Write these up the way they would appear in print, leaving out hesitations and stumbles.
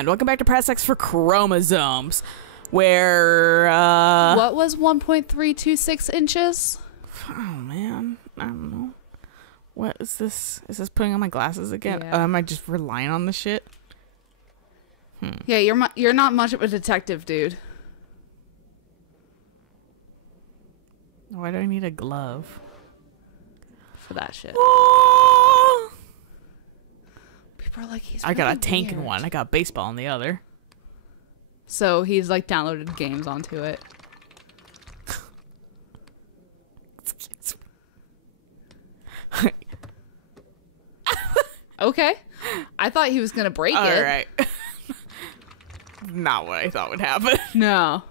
and welcome back to Press X for Chromosomes, where, What was 1.326 inches? Oh, man. I don't know. What is this? Is this putting on my glasses again? Yeah. Am I just relying on the shit? Yeah, you're not much of a detective, dude. Why do I need a glove? For that shit. Oh! People are like, he's I got a really tank in weird. one. I got baseball in the other. So he's like downloaded games onto it. Okay. I thought he was going to break it. All right. Not what I thought would happen. No.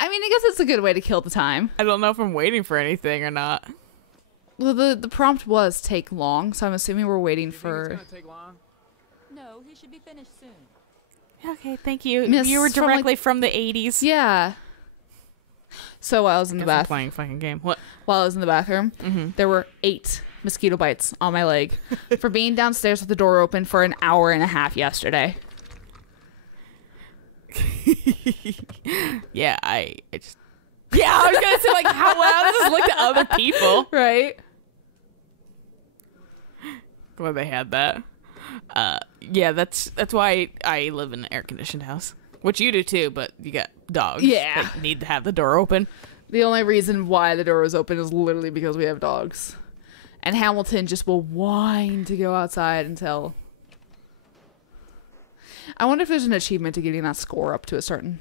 I mean, I guess it's a good way to kill the time. I don't know if I'm waiting for anything or not. Well, the prompt was take long, so I'm assuming we're waiting for... It's gonna take long? No, he should be finished soon. Okay, thank you. Miss You were from, directly like- from the 80s. Yeah. So while I was in the Guess I'm bath, playing a fucking game. What? while I was in the bathroom, there were 8 mosquito bites on my leg for being downstairs with the door open for an hour and a half yesterday. Yeah, I just... Yeah, I was gonna say, like, how well I just looked at other people. Right? Well, they had that. Yeah, that's why I live in an air-conditioned house. Which you do, too, but you got dogs. Yeah. That need to have the door open. The only reason why the door was open is literally because we have dogs. And Hamilton just will whine to go outside until... I wonder if there's an achievement to getting that score up to a certain...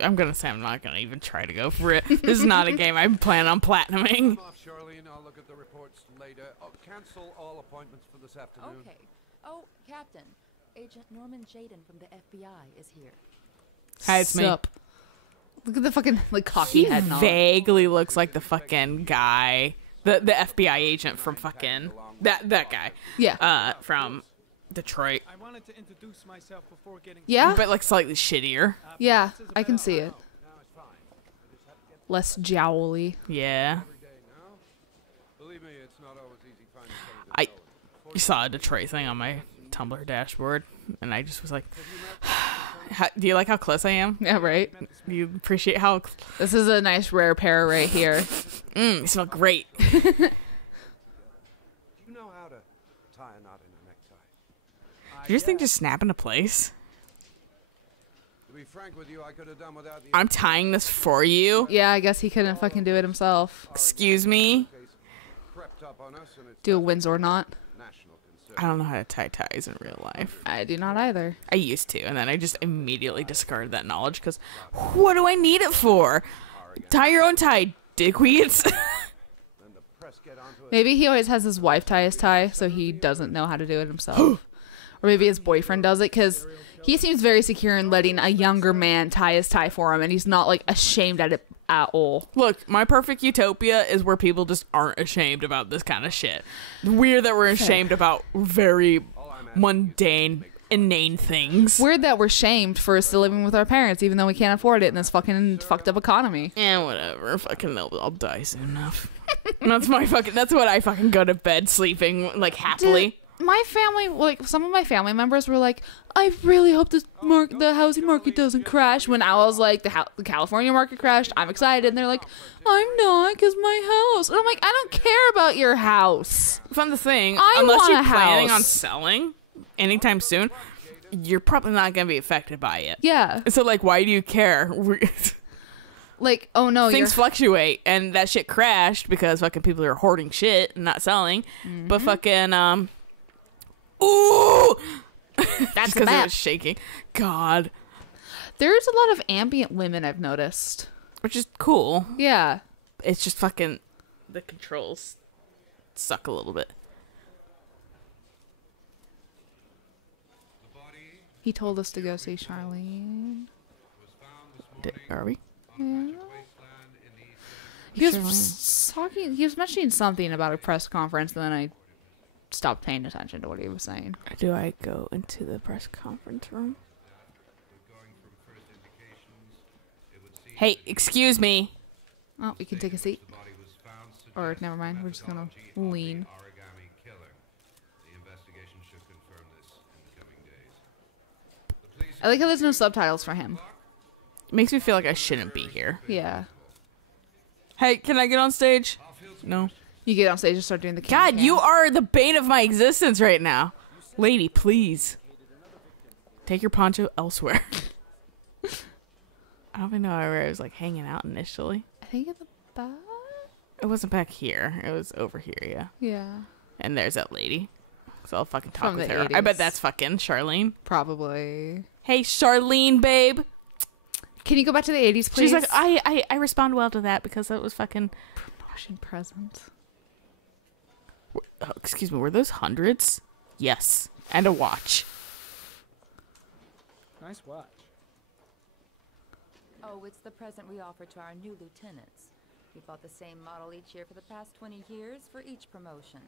I'm gonna say I'm not gonna even try to go for it. This is not a game I plan on platinuming. Come off, Charlene. I'll look at the reports later. Oh, cancel all appointments for this afternoon. Okay. Oh, Captain. Agent Norman Jaden from the FBI is here. Hi, it's me. Sup. Look at the fucking like cocky He head and all. vaguely looks like the fucking guy, the FBI agent from fucking that guy. Yeah. From Detroit, I wanted to introduce myself before getting... Yeah? but like slightly shittier. Yeah, I can see it. Less jowly. Yeah, Believe me, it's not always easy finding somebody to I saw a Detroit thing on my Tumblr dashboard, and I just was like, "Do you like how close I am? Yeah, right? Do you appreciate how This is a nice rare pair right here. you smell great?" Do you know how to tie a knot in a necktie? Did your thing just snap into place? To be frank with you, I could have done without the I'm tying this for you. Yeah, I guess he couldn't fucking do it himself. Excuse me. case crept up on us, and it's Do a Windsor knot. national concern. I don't know how to tie ties in real life. I do not either. I used to, and then I just immediately discarded that knowledge because what do I need it for? Tie your own tie, dickweeds. Then the press get onto it. Maybe he always has his wife tie his tie, so he doesn't know how to do it himself. Or maybe his boyfriend does it, because he seems very secure in letting a younger man tie his tie for him, and he's not, like, ashamed at it at all. Look, my perfect utopia is where people just aren't ashamed about this kind of shit. Weird that we're ashamed about very mundane, inane things. Weird that we're shamed for still living with our parents, even though we can't afford it in this fucking fucked up economy. Yeah, whatever. Fucking, I'll die soon enough. That's what I fucking go to bed sleeping, like, happily. My family, like, some of my family members were like, I really hope the housing market doesn't crash. When I was like, the California market crashed, I'm excited. And they're like, I'm not, because my house. And I'm like, I don't care about your house. From the thing, I unless want you're a planning house. on selling anytime soon, you're probably not going to be affected by it. Yeah. So, like, why do you care? Like, oh no, Things fluctuate, and that shit crashed because fucking people are hoarding shit and not selling. But fucking, ooh! that's Because it bad. was shaking. God. There's a lot of ambient women I've noticed. Which is cool. Yeah. It's just fucking, the controls suck a little bit. He told us to go see Charlene. Are we? Yeah. He was talking. He was mentioning something about a press conference, and then I stopped paying attention to what he was saying. Do I go into the press conference room? Hey, excuse me. Oh, we can take a seat. Or never mind. We're just gonna lean. I like how there's no subtitles for him. It makes me feel like I shouldn't be here. Yeah. Hey, can I get on stage? No. You get on stage and start doing the God, you are the bane of my existence right now. Lady, please. Take your poncho elsewhere. I don't even know where I was like hanging out initially. I think in the back? It wasn't back here. It was over here, yeah. Yeah. And there's that lady. So I'll fucking talk From with the her. 80s. I bet that's fucking Charlene. Probably. Hey, Charlene, babe. Can you go back to the 80s, please? She's like, I respond well to that because that was fucking... Promotion present. Oh, excuse me, were those hundreds? Yes. And a watch. Nice watch. Oh, it's the present we offer to our new lieutenants. We bought the same model each year for the past 20 years for each promotion.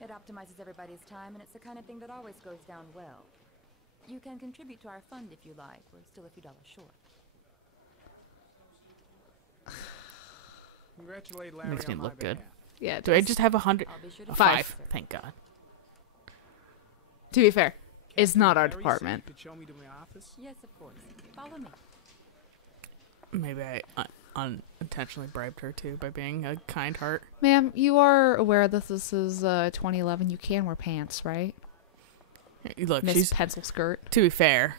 It optimizes everybody's time, and it's the kind of thing that always goes down well. You can contribute to our fund if you like. We're still a few dollars short. Congratulate Larry Makes me on my look good. behalf. Yeah. Do I just have 100? I'll be sure to Five. sir. Thank God. To be fair, it's Captain not our Larry said department. you could show me to my office? Yes, of course. Follow me. Maybe I unintentionally bribed her too by being a kind heart. Ma'am, you are aware that this is 2011. You can wear pants, right? Look, Miss she's... Pencil Skirt. To be fair,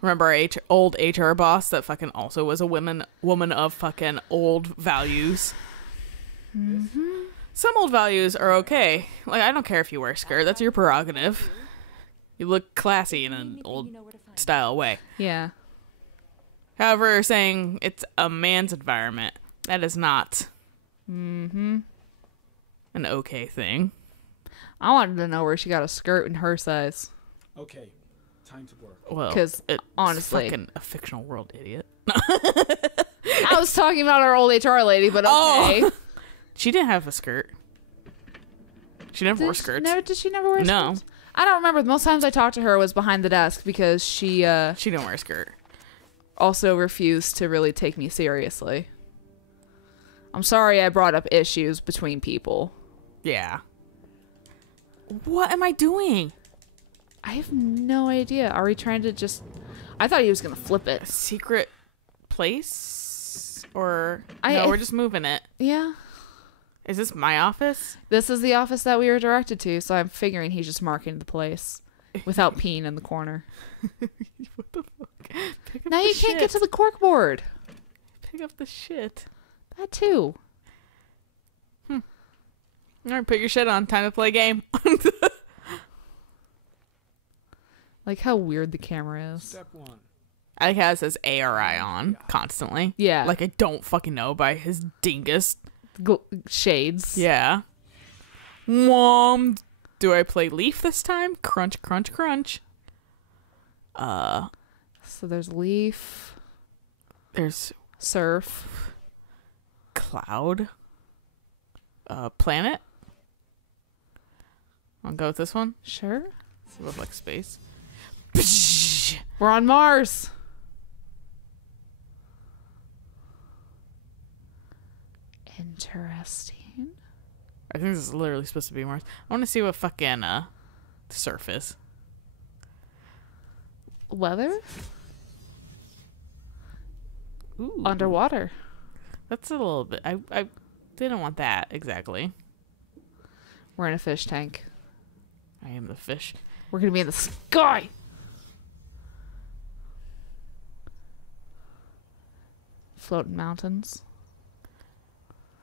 remember our old HR boss that fucking also was a woman of fucking old values? Mm-hmm. Some old values are okay. Like, I don't care if you wear a skirt. That's your prerogative. You look classy in an Anything old you know where to find style way. Yeah. However, saying it's a man's environment, that is not Mm-hmm. an okay thing. I wanted to know where she got a skirt in her size. Okay, time to work. Well, 'Cause, it's honestly- fucking a fictional world, idiot. I was talking about our old HR lady, but okay. Oh. She didn't have a skirt. She never wore skirts. Did she never wear No. skirts? I don't remember. Most times I talked to her was behind the desk because she She didn't wear a skirt. also refused to really take me seriously. I'm sorry I brought up issues between people. Yeah. What am I doing? I have no idea. Are we trying to just... I thought he was going to flip A it. secret place? Or... I- no, we're just moving it. Yeah. Is this my office? This is the office that we were directed to, so I'm figuring he's just marking the place without peeing in the corner. What the fuck? Pick up Now the you can't get shit. to the cork board. Pick up the shit. That too. Alright, put your shit on. Time to play a game. Like how weird the camera is. Step one. I like how it says ARI on constantly. Yeah. Like I don't fucking know by his dingus. Shades. Yeah. Do I play Leaf this time? Crunch, crunch, crunch. So there's Leaf, There's Surf. Cloud. Planet. I'll go with this one. Sure. It looks like space. We're on Mars. Interesting. I think this is literally supposed to be Mars. I want to see what fucking Surf is. Weather? Ooh. Underwater. That's a little bit. I didn't want that exactly. We're in a fish tank. I am the fish. We're gonna be in the sky. Floating mountains.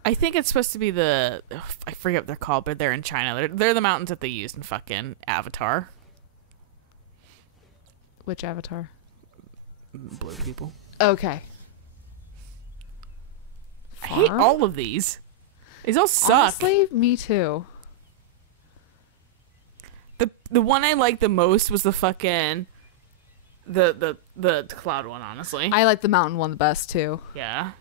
I think it's supposed to be I forget what they're called, but they're in China. They're the mountains that they used in fucking Avatar. Which Avatar? Blue people. Okay. I hate Farm? all of these. These all suck. Honestly, me too. The one I liked the most was the fucking the cloud one, honestly. I like the mountain one the best too. Yeah.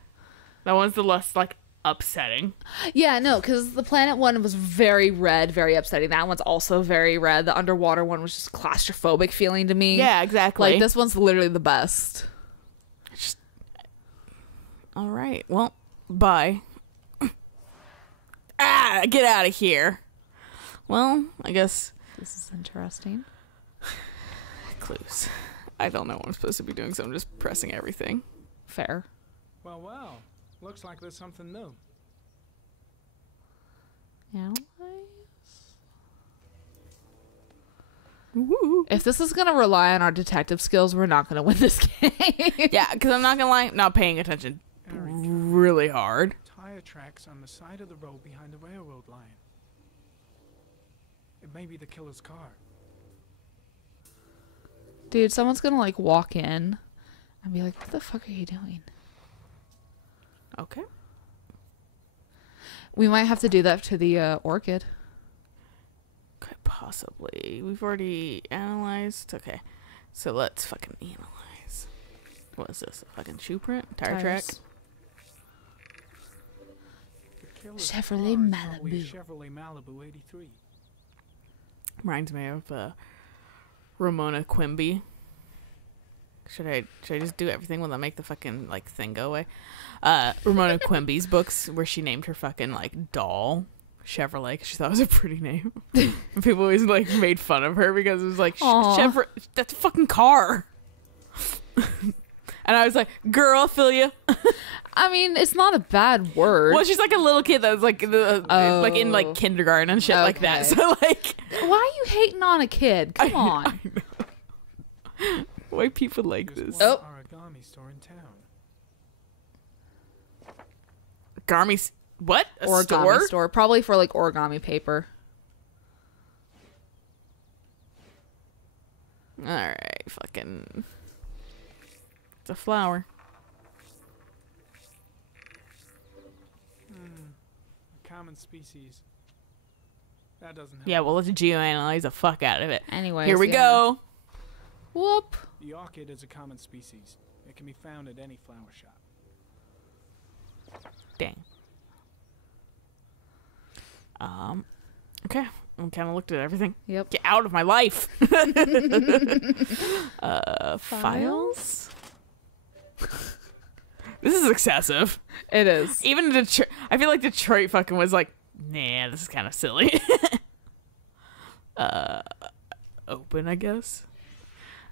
That one's the less like upsetting. Yeah, no, because the planet one was very red, very upsetting. That one's also very red. The underwater one was just claustrophobic feeling to me. Yeah, exactly. Like this one's literally the best. All right. Well, bye. Get out of here. Well, I guess This is interesting. clues. I don't know what I'm supposed to be doing, so I'm just pressing everything. Fair. Well. Looks like there's something new. Yeah. Woo. If this is gonna rely on our detective skills, we're not gonna win this game. Yeah, because I'm not gonna lie, not paying attention really hard. Tire tracks on the side of the road behind the railroad line. It may be the killer's car. Dude, someone's gonna like walk in and be like, "What the fuck are you doing?" Okay. We might have to do that to the orchid. Could possibly. We've already analyzed. Okay. So let's fucking analyze. What is this? A fucking shoe print? Tire track? Tires. The killer's Chevrolet car is probably a Malibu. Chevrolet Malibu 83. Reminds me of Ramona Quimby. Should I just do everything when I make the fucking like thing go away? Ramona Quimby's books where she named her fucking like doll Chevrolet because she thought it was a pretty name. And people always like made fun of her because it was like Aw. Chevrolet. That's a fucking car. And I was like, girl, I feel you. I mean, it's not a bad word. Well, she's like a little kid that was like like in like kindergarten and shit like that. Okay. So like, Why are you hating on a kid? Come on. why people like There's this? one Oh. origami store in town. Garmy, what? A Origami store? Probably for like origami paper. All right, fucking. It's a flower. A common species. That doesn't help. Yeah, well, let's geoanalyze the fuck out of it. Anyways, Here we yeah. go. Whoop. The orchid is a common species. It can be found at any flower shop. Dang. Okay. I kind of looked at everything. Yep. Get out of my life. Files. This is excessive. It is. Even Detroit, I feel like Detroit fucking was like, nah, this is kind of silly. Open, I guess.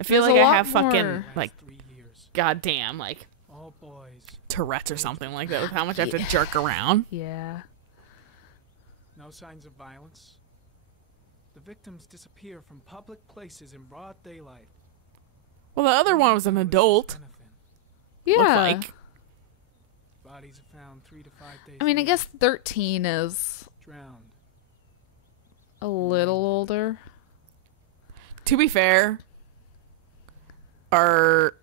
I feel There's like a I lot have fucking more. like Last 3 years. goddamn like All boys. Tourette's or something like that with how much I have to jerk around. Yeah. No signs of violence. The victims disappear from public places in broad daylight. Well, the other one was an adult. Yeah. Looked like. Bodies are found 3 to 5 days. I mean, I later, guess 13 is drowned. a little older. To be fair, our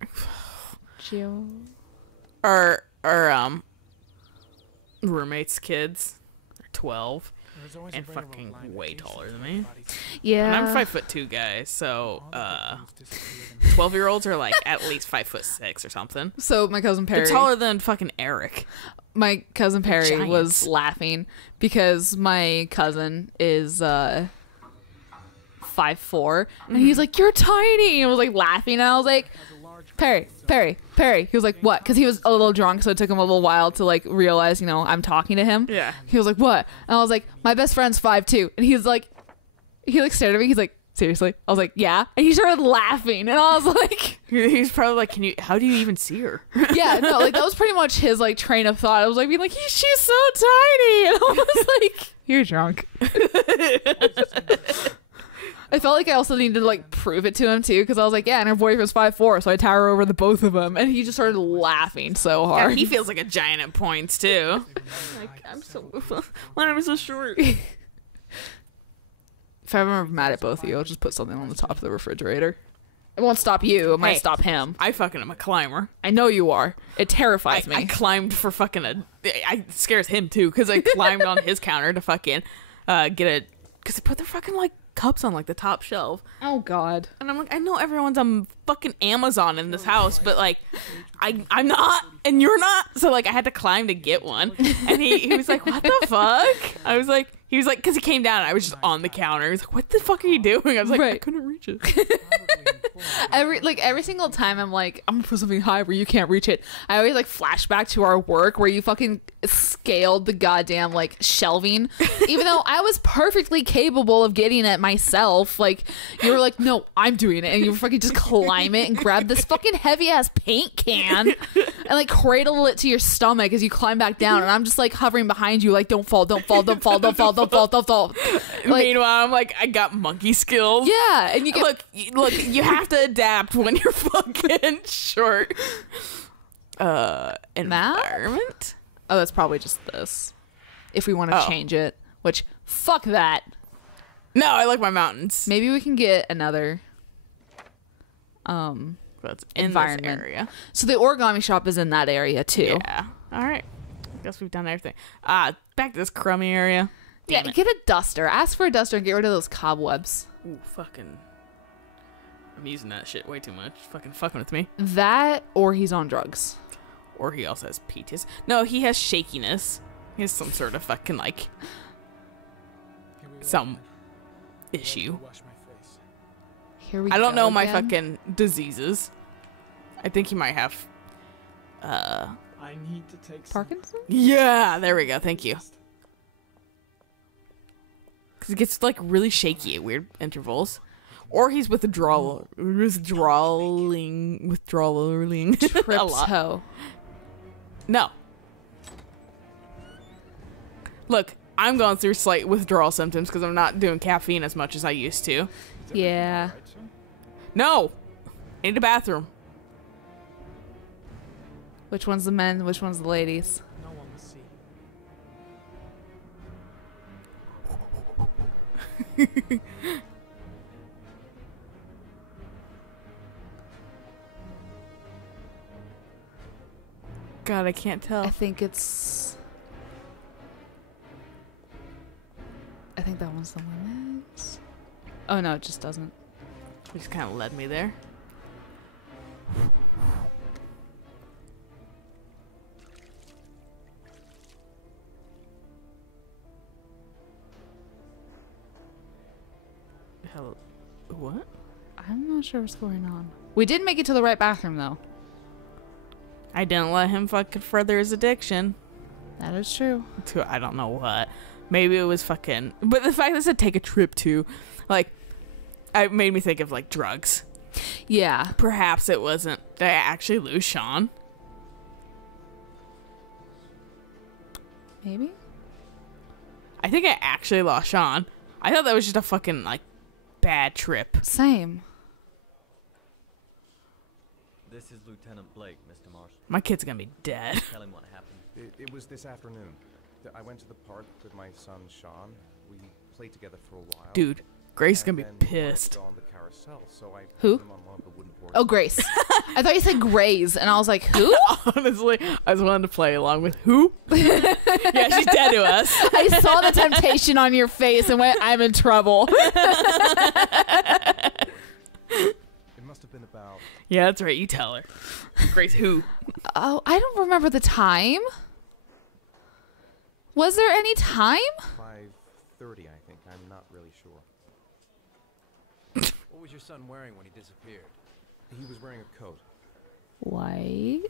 roommates' kids are 12 There's always and a railroad fucking line that way cases taller than where me. bodies Yeah. And I'm 5'2", guys. So all the victims disappeared in 12-year-olds are like at least 5'6" or something. So my cousin Perry. They're taller than fucking Eric. My cousin Perry giants. was laughing because my cousin is 5'4", and he's like, "You're tiny," and I was like laughing, and I was like, has a large Perry. He was like, "What?" Because he was a little drunk, so it took him a little while to like realize, I'm talking to him. Yeah. He was like, "What?" And I was like, "My best friend's 5'2", and he stared at me. He's like, "Seriously?" I was like, "Yeah," and he started laughing, and I was like, He's probably like, how do you even see her? "Yeah, no, like that was pretty much his like train of thought." I was like, being like, "She's so tiny," and I was like, "You're drunk." I felt like I also needed to like prove it to him too, because I was like, "Yeah," and her boyfriend's 5'4", so I tower over the both of them, and he just started laughing so God, hard. he feels like a giant at points too. Like, I'm so why am I so short? If I'm ever mad at both of you, I'll just put something on the top of the refrigerator. It won't stop you. It might Hey. stop him. I fucking am a climber. I know you are. It terrifies me. I climbed for fucking it scares him too because I climbed on his counter to fucking get a because they put their fucking like cups on like the top shelf, Oh God. and I'm like, I know everyone's on fucking Amazon in this house, but like I'm not and you're not, so like I had to climb to get one, and he was like, what the fuck? I was like, He was like, because he came down and I was just on the counter. He's like, what the fuck are you doing? I was like, I couldn't reach it. Every single time I'm like, I'm gonna put something high where you can't reach it. I always like flash back to our work where you fucking scaled the goddamn like shelving, even though I was perfectly capable of getting it myself. Like you were like, no, I'm doing it, and you fucking just climb it and grab this fucking heavy ass paint can and like cradle it to your stomach as you climb back down. And I'm just like hovering behind you, like, don't fall, don't fall, don't fall, don't fall, don't fall, don't fall. Like, meanwhile, I'm like, I got monkey skills. yeah, and you get Look, you have to adapt when you're fucking short. Environment? Oh, that's probably just this. If we want to change it, which fuck that. No, I like my mountains. Maybe we can get another That's in environment. this area. So the origami shop is in that area too. Yeah. All right. I guess we've done everything. Back to this crummy area. Yeah, Damn it. get a duster. Ask for a duster and get rid of those cobwebs. Ooh, fucking. I'm using that shit way too much. Fucking with me. That or he's on drugs. Or he also has PTSD. No, he has shakiness. He has some sort of fucking like some issue. Wash my face. Here we go. I don't know my again. fucking diseases. I think he might have. I need to take some Parkinson? Yeah, there we go. Thank you. Because it gets like really shaky at weird intervals. Or he's withdrawing a lot. Tripto. No. Look, I'm going through slight withdrawal symptoms because I'm not doing caffeine as much as I used to. Yeah. No! I need a bathroom. Which one's the men? Which one's the ladies? No one will see. God, I can't tell. I think it's. I think that one's the women's. Oh no, it just doesn't. He just kind of led me there. Hell, what? I'm not sure what's going on. We did make it to the right bathroom though. I didn't let him fucking further his addiction That is true. to I don't know what. Maybe it was fucking. But the fact that it said take a trip to, like, it made me think of like drugs. Yeah. Perhaps it wasn't. Did I actually lose Sean? Maybe. I think I actually lost Sean. I thought that was just a fucking like bad trip. Same. This is Lieutenant Blake, Mr. Marshall. My kid's gonna be dead. Tell him what happened. It was this afternoon. I went to the park with my son Sean. We played together for a while. Dude, Grace is gonna be And then we wanted to pissed. go on the carousel, so I Who? put him on one of the wooden boards. Oh, Grace. I thought you said Grays, and I was like, who? Honestly, I was wanting to play along with who? Yeah, she's dead to us. I saw the temptation on your face and went, I'm in trouble. It must have been about Yeah, that's right. You tell her. Grace, who? Oh, I don't remember the time. Was there any time? 5:30, I think. I'm not really sure. What was your son wearing when he disappeared? He was wearing a coat, White.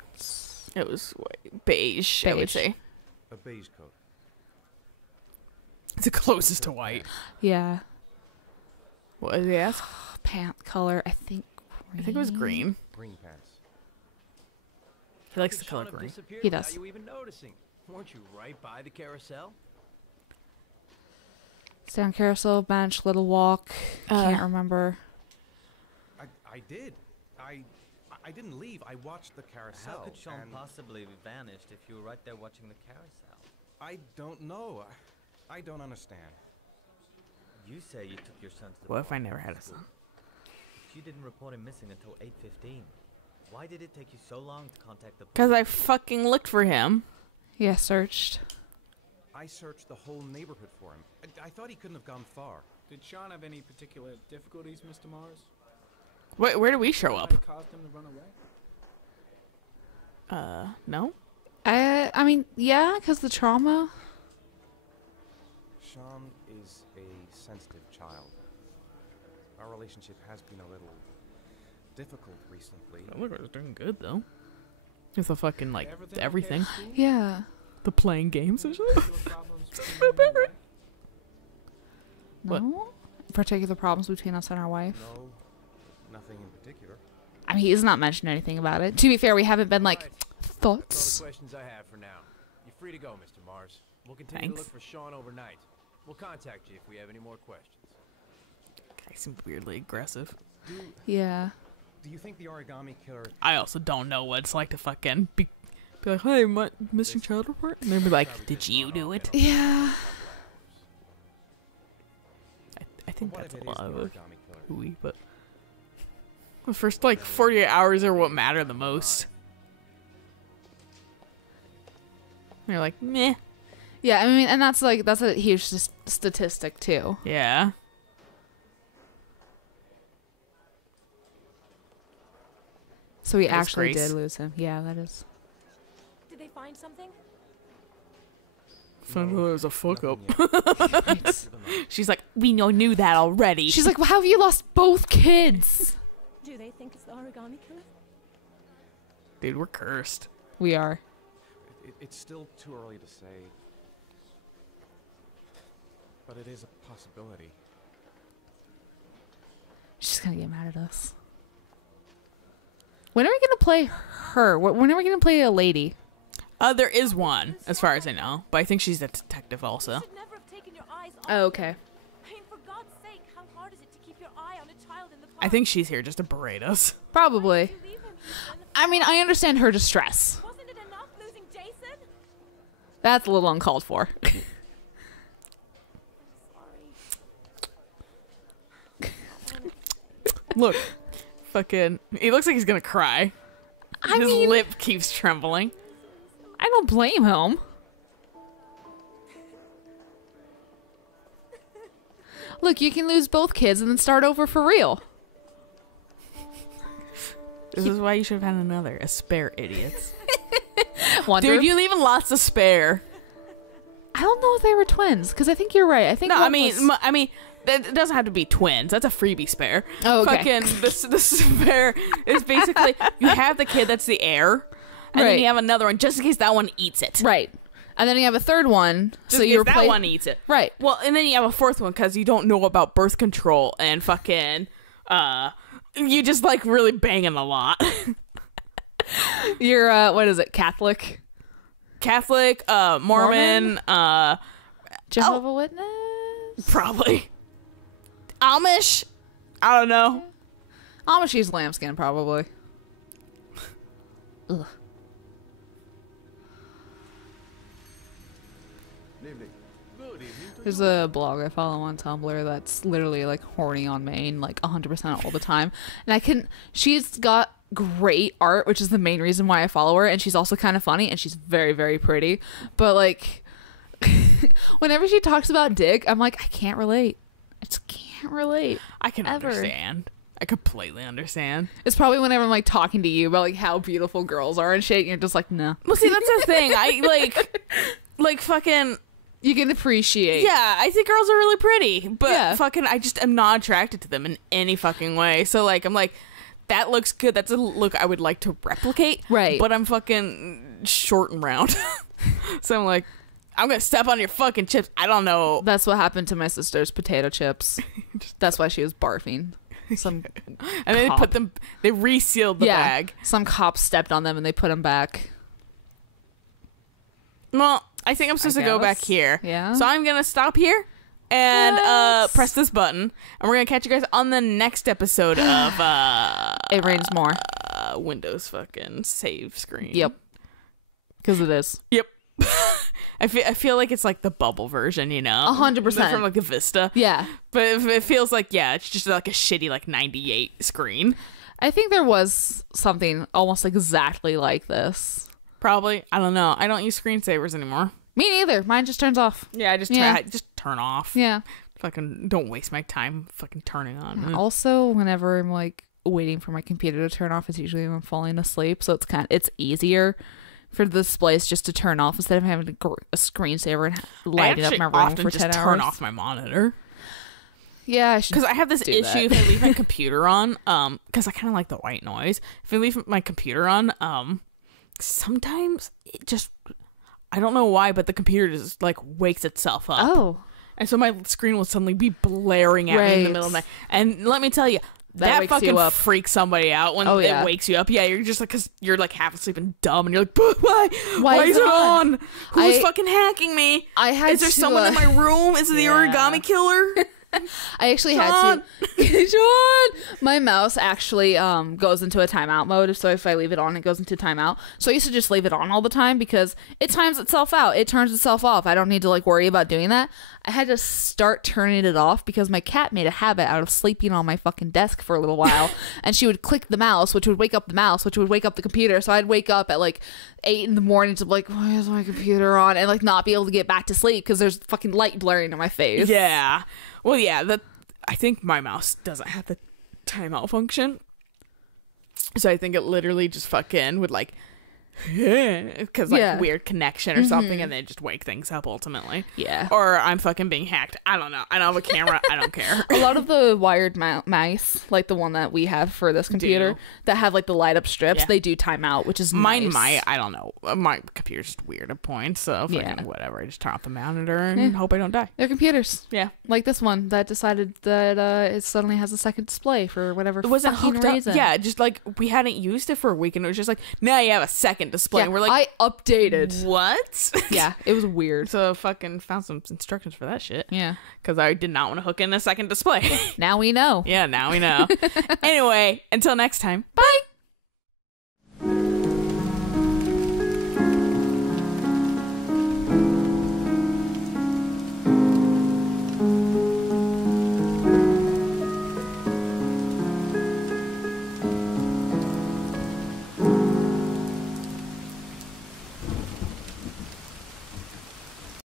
It was beige, I would Beige. say. a beige coat. It's the closest to white. Yeah. What did he ask? Pant color, I think. I think it was green. Green pants. He likes Could the color Sean have green. disappeared He without does. you even noticing? Weren't you right by the carousel? Stand carousel, bench, little walk. Can't remember. I did. I didn't leave. I watched the carousel. How could Sean and possibly have vanished if you were right there watching the carousel? I don't know. I don't understand. You say you took your son to the What if I park never after had a school, son? but you didn't report him missing until 8:15. Why did it take you so long to contact the police? Because I fucking looked for him. Yeah, searched. I searched the whole neighborhood for him. I thought he couldn't have gone far. Did Sean have any particular difficulties, Mr. Mars? Where do we show up? What caused him to run away? No? I mean, yeah, because the trauma. Sean is a sensitive child. Our relationship has been a little difficult recently. I look like it's doing good though. With the fucking like everything. Yeah. The playing games and shit. What? No? Particular problems between us and our wife? No, nothing in particular. I mean, he's not mentioned anything about it. To be fair, we haven't been like, That's all thoughts? the questions I have for now. You're free to go, Mr. Mars. We'll continue Thanks. to look for Sean overnight. We'll contact you if we have any more questions. Guy seems weirdly aggressive. Yeah. Do you think the origami killer... I also don't know what it's like to fucking be like, hey, my missing child report? And they'd be like, did you do it? Yeah. I think What that's if a it is lot the of origami killer? hooey, but the first like 48 hours are what matter the most. And you're like, meh. Yeah, I mean, and that's a huge statistic too. Yeah. So we That is actually Grace. did lose him. Yeah, that is. Did they find something? Found out it was a fuck up. Nothing yet. She's like, we knew that already. She's like, well, how have you lost both kids? Do they think it's the origami killer? dude, we're cursed. We are. It's still too early to say. But it is a possibility. She's gonna get mad at us. When are we gonna play her? When are we gonna play a lady? There is one, as far as I know, but I think she's a detective also. You should never have taken your eyes off Oh, him. okay. I mean, for God's sake, how hard is it to keep your eye on a child in the park? I think she's here just to berate us. Probably. You leave him, Ethan. I mean, I understand her distress. Wasn't it enough losing Jason? That's a little uncalled for. Sorry. Look, fucking, he looks like he's gonna cry. I His mean, lip keeps trembling. I don't blame him. Look, you can lose both kids and then start over for real. This is why you should have had another, a spare, idiots. Wonder. Dude, you leaving lots to spare. I don't know if they were twins because I think you're right. I think No, one I mean, was- I mean, that doesn't have to be twins. That's a freebie spare. Oh, okay. Fucking, the spare is basically, you have the kid that's the heir, and then Right. you have another one just in case that one eats it. right, and then you have a third one, Just so in you case that replace one eats it. right. Well, and then you have a fourth one because you don't know about birth control and fucking, you just like really banging a lot. You're what is it? Catholic, Mormon, Jehovah Witness. probably Amish. I don't know. Amish use lambskin probably. Ugh. There's a blog I follow on Tumblr that's literally like horny on Maine like 100% all the time. And she's got great art, which is the main reason why I follow her. And she's also kind of funny and she's very, very pretty. But like, whenever she talks about dick, I'm like, I can't relate. I just can't relate. I can Ever. understand. I completely understand. It's probably whenever I'm like talking to you about like how beautiful girls are and shit. And you're just like, no. Well, see, that's the thing. I like fucking. You can appreciate. Yeah, I think girls are really pretty, but Yeah. fucking, I just am not attracted to them in any fucking way. So like, I'm like, that looks good. That's a look I would like to replicate. Right. But I'm fucking short and round, so I'm like, I'm gonna step on your fucking chips. I don't know. That's what happened to my sister's potato chips. That's why she was barfing. Some And they cop. put them. They resealed the bag. Some cop stepped on them and they put them back. Well, I think I'm supposed to go back guess. here. Yeah. So I'm gonna stop here and Yes. press this button, and we're gonna catch you guys on the next episode of It rains more. Windows fucking save screen. Yep. Because it is. Yep. I feel like it's like the bubble version, you know? 100%. From like the Vista. Yeah. But it feels like, yeah, it's just like a shitty like 98 screen. I think there was something almost exactly like this. Probably. I don't know. I don't use screensavers anymore. Me neither. Mine just turns off. Yeah, I just Yeah. just turn off. Yeah. Fucking don't waste my time fucking turning on. Also, whenever I'm like waiting for my computer to turn off, it's usually when I'm falling asleep. So it's easier for the displays just to turn off instead of having a screensaver and light it up my room often for just 10 hours. turn off my monitor. Yeah, I should. Because I have this do issue that. if I leave my computer on, because I kind of like the white noise. If I leave my computer on, sometimes it just, I don't know why, but the computer just like wakes itself up. Oh. And so my screen will suddenly be blaring at me in the middle of the night. And let me tell you, that wakes fucking you up. freaks somebody out when Oh, it yeah. wakes you up. Yeah, you're just like, because you're like half asleep and dumb, and you're like, but why is it on? on? Who's I- fucking hacking me? I had Is there to, someone in my room? Is it the yeah. origami killer? I actually had to. Sean! My mouse actually goes into a timeout mode. So if I leave it on, it goes into timeout. So I used to just leave it on all the time because it times itself out. It turns itself off. I don't need to like worry about doing that. I had to start turning it off because my cat made a habit out of sleeping on my fucking desk for a little while. And she would click the mouse, which would wake up the mouse, which would wake up the computer. So I'd wake up at like 8 in the morning to be like, why is my computer on? And like not be able to get back to sleep because there's fucking light blaring in my face. Yeah. Well, yeah, I think my mouse doesn't have the timeout function. So I think it literally just fucking would like, because like Yeah. weird connection or something, and they just wake things up ultimately. Yeah. Or I'm fucking being hacked. I don't know. I don't have a camera. I don't care. A lot of the wired mice, like the one that we have for this computer, that have like the light up strips, Yeah. they do timeout, which is Mine nice. I don't know. My computer's just weird at points, so fucking Yeah. whatever. I just turn off the monitor and hope I don't die. They're computers. Yeah. Like this one that decided that it suddenly has a second display for whatever It wasn't fucking hooked reason. up. Yeah, just like we hadn't used it for a week, and it was just like, now you have a second display. Yeah, And we're like, I updated. what? Yeah, it was weird. So fucking found some instructions for that shit. Yeah. Because I did not want to hook in a second display. Now we know. Yeah, now we know. Anyway, until next time. Bye.